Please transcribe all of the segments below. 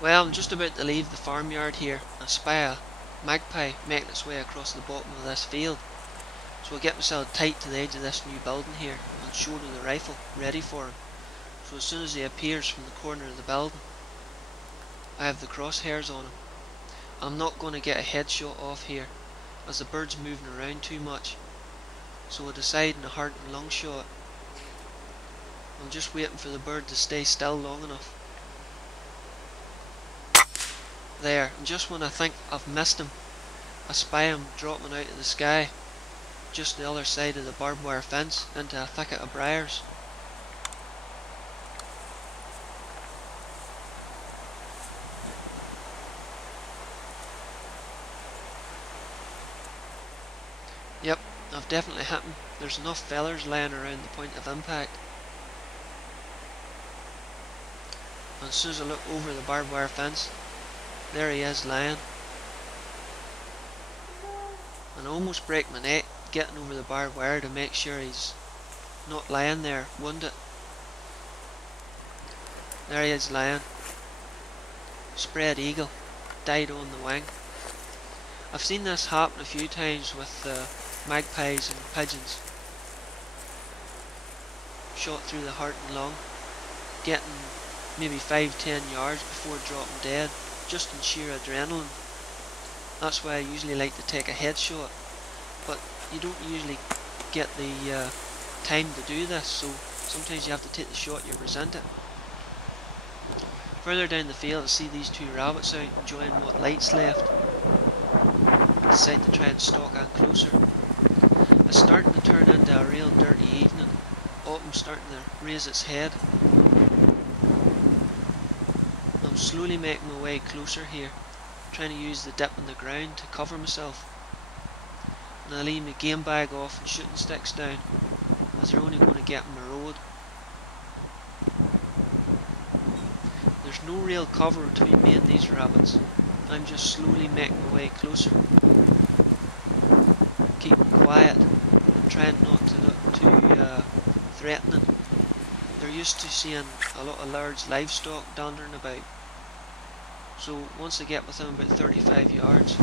Well, I'm just about to leave the farmyard here and spy a magpie making its way across the bottom of this field. So I'll get myself tight to the edge of this new building here and shoulder the rifle ready for him. So as soon as he appears from the corner of the building, I have the crosshairs on him. I'm not going to get a headshot off here as the bird's moving around too much. So I decide in a heart and lung shot. I'm just waiting for the bird to stay still long enough. There, and just when I think I've missed him, I spy him dropping out of the sky, just the other side of the barbed wire fence, into a thicket of briars. Yep, I've definitely hit him. There's enough feathers lying around the point of impact. And as soon as I look over the barbed wire fence, there he is lying. And I almost break my neck getting over the barbed wire to make sure he's not lying there wounded. There he is lying. Spread eagle, died on the wing. I've seen this happen a few times with magpies and pigeons. Shot through the heart and lung, getting maybe 5-10 yards before dropping dead, just in sheer adrenaline. That's why I usually like to take a headshot, but you don't usually get the time to do this, so sometimes you have to take the shot you present it. Further down the field I see these two rabbits out enjoying what light's left. I decide to try and stalk on closer. It's starting to turn into a real dirty evening. Autumn's starting to raise its head. I'm slowly making my way closer here, trying to use the dip in the ground to cover myself. And I leave my game bag off and shooting sticks down, as they're only going to get in the road. There's no real cover between me and these rabbits. I'm just slowly making my way closer, keeping quiet and trying not to look too threatening. They're used to seeing a lot of large livestock dandering about, so once I get within about 35 yards,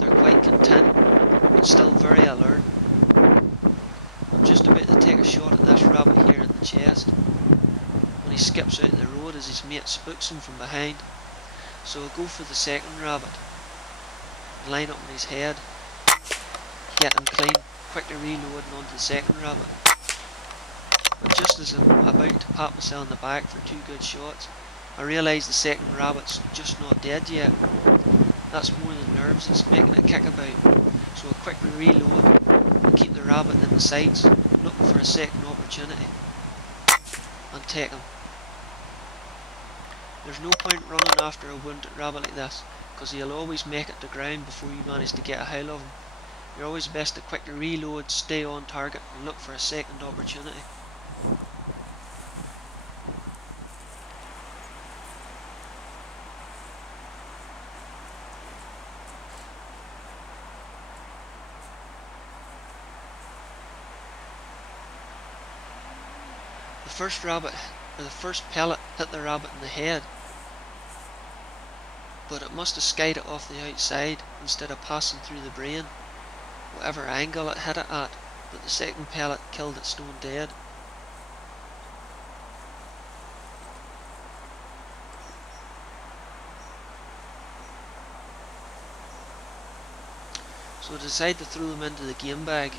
they're quite content, but still very alert. I'm just about to take a shot at this rabbit here in the chest, when he skips out of the road as his mate spooks him from behind. So I'll go for the second rabbit, line up on his head, get him clean, quickly reloading onto the second rabbit. And just as I'm about to pat myself on the back for 2 good shots, I realise the second rabbit's just not dead yet. That's more than nerves it's making it kick about, so I quickly reload and keep the rabbit in the sights, looking for a second opportunity, and take him. There's no point running after a wounded rabbit like this, because he'll always make it to ground before you manage to get a howl of him. You're always best to quickly reload, stay on target, and look for a second opportunity. The first pellet hit the rabbit in the head, but it must have skied it off the outside instead of passing through the brain, whatever angle it hit it at, but the second pellet killed it stone dead. So I decide to throw them into the game bag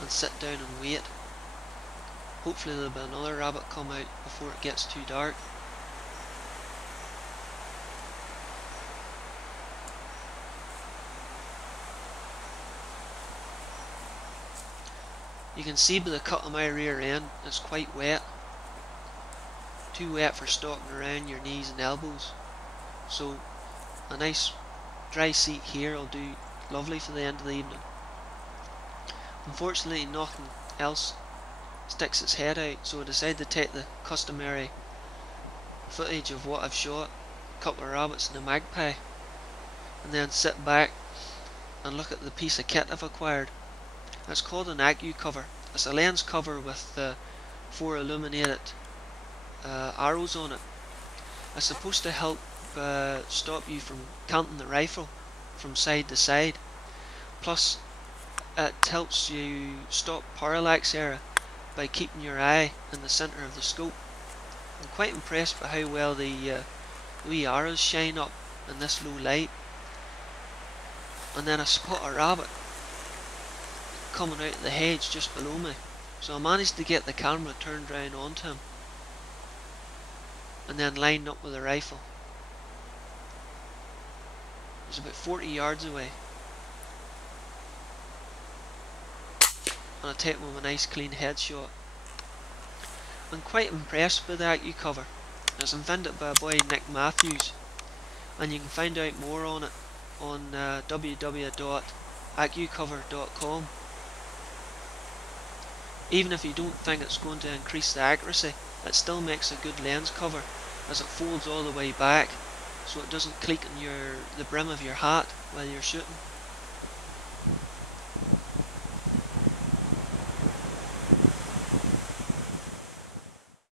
and sit down and wait. Hopefully there'll be another rabbit come out before it gets too dark. You can see by the cut of my rear end, it's quite wet. Too wet for stalking around your knees and elbows. So a nice dry seat here will do lovely for the end of the evening. Unfortunately nothing else sticks its head out, so I decided to take the customary footage of what I've shot, a couple of rabbits and a magpie, and then sit back and look at the piece of kit I've acquired. It's called an acu cover. It's a lens cover with 4 illuminated arrows on it. It's supposed to help stop you from canting the rifle from side to side. Plus, it helps you stop parallax error by keeping your eye in the centre of the scope. I'm quite impressed by how well the wee arrows shine up in this low light. And then I spot a rabbit coming out of the hedge just below me. So I managed to get the camera turned round onto him and then lined up with the rifle. It was about 40 yards away. And I take him with a nice clean headshot. I'm quite impressed by the AccuCover cover. It's invented by a boy Nick Matthews, and you can find out more on it on www.accucover.com. Even if you don't think it's going to increase the accuracy, it still makes a good lens cover as it folds all the way back so it doesn't cleak on the brim of your hat while you're shooting.